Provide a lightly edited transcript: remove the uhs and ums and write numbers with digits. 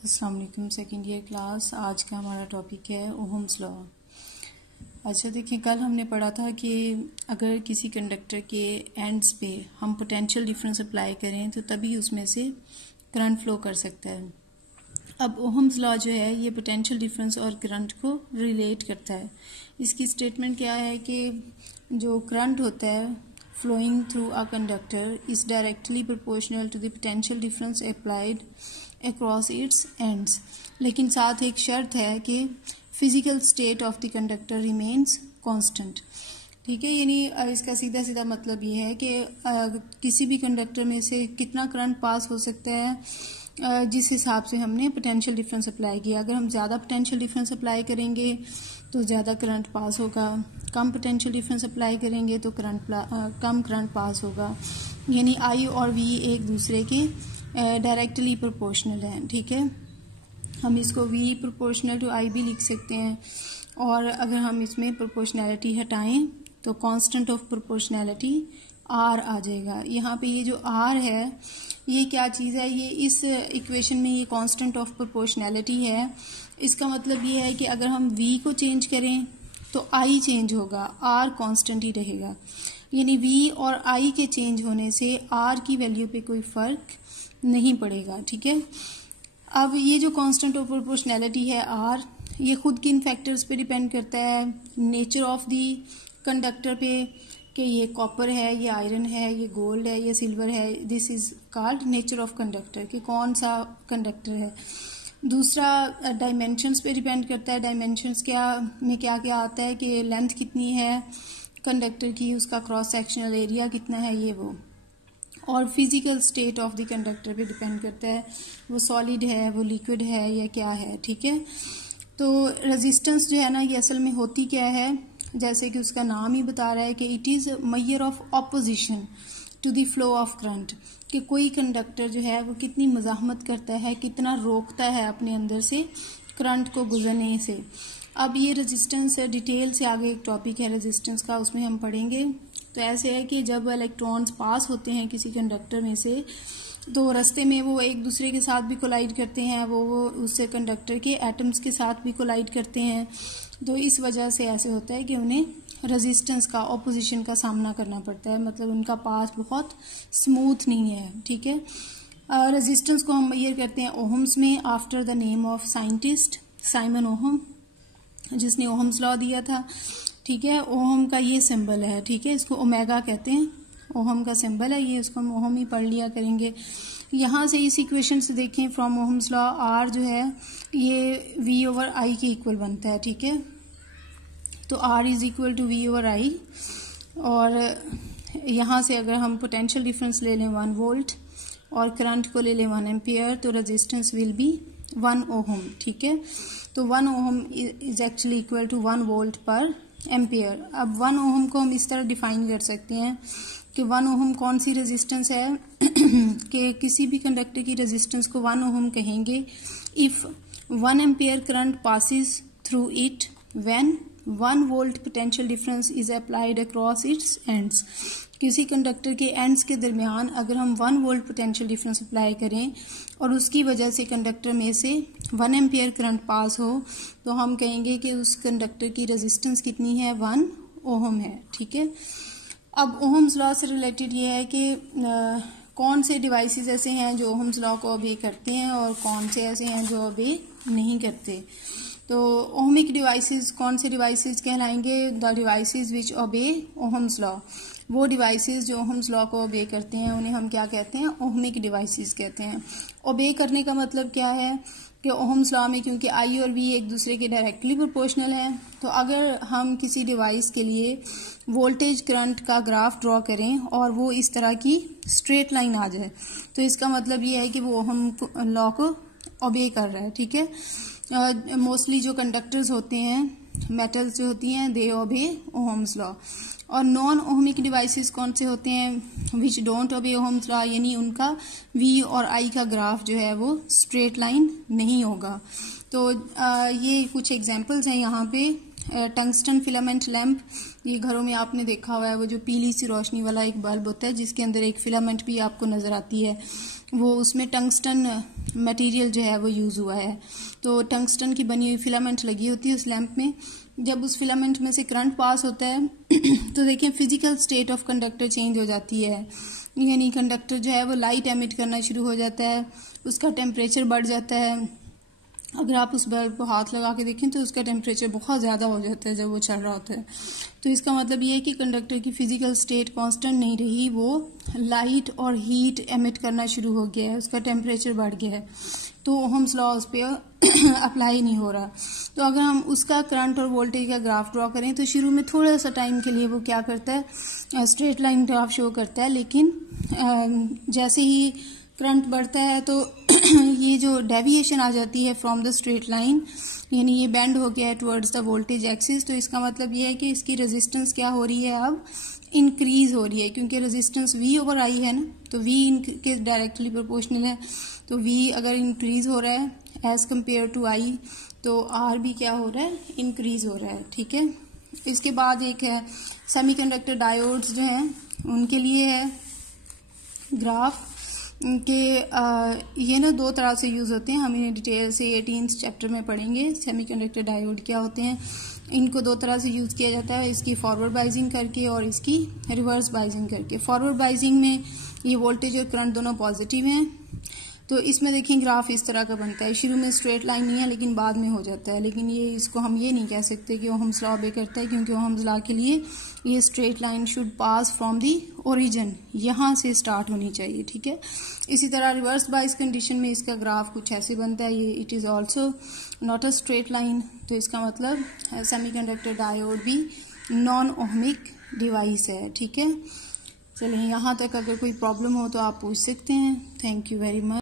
अस्सलाम वालेकुम second year class. आज का हमारा टॉपिक है ओहम्स लॉ। अच्छा देखिए, कल हमने पढ़ा था कि अगर किसी कंडक्टर के एंड्स पे हम पोटेंशियल डिफरेंस अप्लाई करें तो तभी उसमें से करंट फ्लो कर सकता है। अब ओहम्स लॉ जो है ये पोटेंशियल डिफरेंस और करंट को रिलेट करता है। इसकी स्टेटमेंट क्या है कि जो करंट होता है flowing through a conductor is directly proportional to the potential difference applied across its ends। लेकिन साथ एक शर्त है कि physical state of the conductor remains constant। ठीक है, यानी इसका सीधा सीधा मतलब ये है कि किसी भी कंडक्टर में से कितना करंट पास हो सकता है जिस हिसाब से हमने पोटेंशियल डिफरेंस अप्लाई किया। अगर हम ज़्यादा पोटेंशियल डिफरेंस अप्लाई करेंगे तो ज़्यादा करंट पास होगा, कम पोटेंशियल डिफरेंस अप्लाई करेंगे तो कम करंट पास होगा। यानी आई और वी एक दूसरे के डायरेक्टली प्रोपोर्शनल हैं। ठीक है, हम इसको वी प्रोपोर्शनल टू आई भी लिख सकते हैं, और अगर हम इसमें प्रोपोर्शनैलिटी हटाएं तो कांस्टेंट ऑफ प्रोपोर्शनैलिटी आर आ जाएगा। यहाँ पे ये जो आर है ये क्या चीज़ है, ये इस इक्वेशन में ये कांस्टेंट ऑफ प्रोपोर्शनैलिटी है। इसका मतलब ये है कि अगर हम v को चेंज करें तो i चेंज होगा, r कांस्टेंट ही रहेगा। यानी v और i के चेंज होने से r की वैल्यू पे कोई फर्क नहीं पड़ेगा। ठीक है, अब ये जो कांस्टेंट ऑफ प्रोपोर्शनैलिटी है r, ये खुद किन फैक्टर्स पे डिपेंड करता है, नेचर ऑफ दी कंडक्टर पे, कि ये कॉपर है, ये आयरन है, ये गोल्ड है, ये सिल्वर है। This is called nature of conductor, कि कौन सा कंडक्टर है। दूसरा डायमेंशंस पे डिपेंड करता है। डायमेंशंस क्या क्या आता है कि लेंथ कितनी है कंडक्टर की, उसका क्रॉस सेक्शनल एरिया कितना है, ये वो। और physical state of the conductor पे डिपेंड करता है, वो सॉलिड है, वो लिक्विड है, या क्या है। ठीक है, तो रेजिस्टेंस जो है ना, ये असल में होती क्या है, जैसे कि उसका नाम ही बता रहा है कि it is measure of opposition to the flow of current, कि कोई कंडक्टर जो है वो कितनी मज़ाहमत करता है, कितना रोकता है अपने अंदर से करंट को गुजरने से। अब ये रेजिस्टेंस डिटेल से आगे एक टॉपिक है रेजिस्टेंस का, उसमें हम पढ़ेंगे। तो ऐसे है कि जब इलेक्ट्रॉन्स पास होते हैं किसी कंडक्टर में से, तो रास्ते में वो एक दूसरे के साथ भी कोलाइड करते हैं, वो उससे कंडक्टर के एटम्स के साथ भी कोलाइड करते हैं। तो इस वजह से ऐसे होता है कि उन्हें रेजिस्टेंस का, ऑपोजिशन का सामना करना पड़ता है, मतलब उनका पाथ बहुत स्मूथ नहीं है। ठीक है, रेजिस्टेंस को हम मेजर करते हैं ओहम्स में, after the name of scientist Simon ohm, जिसने ओहम्स लॉ दिया था। ठीक है, ओहम का ये सिंबल है। ठीक है, इसको ओमेगा कहते हैं, ओहम का सिंबल है ये, उसको हम ओहम ही पढ़ लिया करेंगे। यहाँ से इस इक्वेशन से देखें, फ्रॉम ओहम्स लॉ आर जो है ये v ओवर आई के इक्वल बनता है। ठीक है, तो r is equal to v over I, और यहाँ से अगर हम पोटेंशियल डिफरेंस ले लें 1 वोल्ट और करंट को ले लें 1 एम्पियर, तो रेजिस्टेंस विल बी 1 ओहम। ठीक है, तो 1 ohm is actually equal to 1 volt पर एम्पियर। अब 1 ओहम को हम इस तरह डिफाइन कर सकते हैं कि 1 ओहम कौन सी रेजिस्टेंस है कि किसी भी कंडक्टर की रेजिस्टेंस को 1 ओहम कहेंगे if 1 ampere current passes through it when 1 volt potential difference is applied across its ends. किसी कंडक्टर के एंड्स के दरमियान अगर हम 1 वोल्ट पोटेंशियल डिफरेंस अप्लाई करें और उसकी वजह से कंडक्टर में से 1 एम्पियर करंट पास हो, तो हम कहेंगे कि उस कंडक्टर की रेजिस्टेंस कितनी है, 1 ओहम है। ठीक है, अब ओहम्स लॉ से रिलेटेड ये है कि कौन से डिवाइसेस ऐसे हैं जो ओहम्स लॉ को ओबे करते हैं और कौन से ऐसे हैं जो ओबे नहीं करते। तो ओहमिक डिवाइसेस कौन से डिवाइसेस कहलाएंगे, the devices which obey ohm's law. वो डिवाइसेस जो ओहम्स लॉ को ओबे करते हैं उन्हें हम क्या कहते हैं, ओहमिक डिवाइसेस कहते हैं। ओबे करने का मतलब क्या है कि ओहम्स लॉ में क्योंकि आई और वी एक दूसरे के डायरेक्टली प्रोपोर्शनल है, तो अगर हम किसी डिवाइस के लिए वोल्टेज करंट का ग्राफ ड्रॉ करें और वो इस तरह की स्ट्रेट लाइन आ जाए, तो इसका मतलब ये है कि वो ओहम लॉ को ओबे कर रहा है। ठीक है, मोस्टली जो कंडक्टर्स होते हैं, मेटल्स जो होती हैं, दे ओबे ओहम्स लॉ। और नॉन ओहमिक डिवाइसेस कौन से होते हैं, which don't obey ohm's law, यानी उनका वी और आई का ग्राफ जो है वो स्ट्रेट लाइन नहीं होगा। तो ये कुछ एग्जांपल्स हैं यहाँ पे। टंगस्टन फिलामेंट लैंप, ये घरों में आपने देखा हुआ है, वो जो पीली सी रोशनी वाला एक बल्ब होता है जिसके अंदर एक फिलामेंट भी आपको नजर आती है, वो उसमें टंगस्टन मटेरियल जो है वो यूज़ हुआ है। तो टंगस्टन की बनी हुई फिलामेंट लगी होती है उस लैंप में। जब उस फिलामेंट में से करंट पास होता है तो देखिए physical state of conductor change हो जाती है, यानी कंडक्टर जो है वो लाइट एमिट करना शुरू हो जाता है, उसका टेम्परेचर बढ़ जाता है। अगर आप उस बल्ब को हाथ लगा के देखें तो उसका टेम्परेचर बहुत ज़्यादा हो जाता है जब वो चल रहा होता है। तो इसका मतलब ये है कि कंडक्टर की फिजिकल स्टेट कांस्टेंट नहीं रही, वो लाइट और हीट एमिट करना शुरू हो गया है, उसका टेम्परेचर बढ़ गया है। तो ओहम्स लॉ उस पर अप्लाई नहीं हो रहा। तो अगर हम उसका करंट और वोल्टेज का ग्राफ ड्रॉ करें तो शुरू में थोड़ा सा टाइम के लिए वो क्या करता है, स्ट्रेट लाइन ग्राफ शो करता है, लेकिन जैसे ही करंट बढ़ता है तो ये जो डेविएशन आ जाती है फ्रॉम द स्ट्रेट लाइन, यानी ये बेंड हो गया है टुवर्ड्स द वोल्टेज एक्सिस। तो इसका मतलब ये है कि इसकी रेजिस्टेंस क्या हो रही है, अब इंक्रीज हो रही है, क्योंकि रेजिस्टेंस V ओवर I है ना, तो V इनके डायरेक्टली प्रोपोर्शनल है। तो V अगर इंक्रीज हो रहा है एज कम्पेयर टू I, तो R भी क्या हो रहा है, इंक्रीज हो रहा है। ठीक है, इसके बाद एक है सेमीकंडक्टर डायोड्स जो हैं उनके लिए है ग्राफ के ये ना दो तरह से यूज़ होते हैं, हम इन्हें डिटेल से 18th चैप्टर में पढ़ेंगे। सेमीकंडक्टर डायोड क्या होते हैं, इनको दो तरह से यूज़ किया जाता है, इसकी फॉरवर्ड बाइजिंग करके और इसकी रिवर्स बाइजिंग करके। फॉरवर्ड बाइजिंग में ये वोल्टेज और करंट दोनों पॉजिटिव हैं। तो इसमें देखें ग्राफ इस तरह का बनता है, शुरू में स्ट्रेट लाइन नहीं है लेकिन बाद में हो जाता है। लेकिन ये इसको हम ये नहीं कह सकते कि ओहम्स लॉ ओबे करता है, क्योंकि ओहम्स लॉ के लिए ये straight line should pass from the origin, यहाँ से स्टार्ट होनी चाहिए। ठीक है, इसी तरह रिवर्स बाइस कंडीशन में इसका ग्राफ कुछ ऐसे बनता है, ये it is also not a straight line. तो इसका मतलब सेमीकंडक्टर डायोड भी नॉन ओहमिक डिवाइस है। ठीक है, चलिए यहाँ तक अगर कोई प्रॉब्लम हो तो आप पूछ सकते हैं। Thank you very much.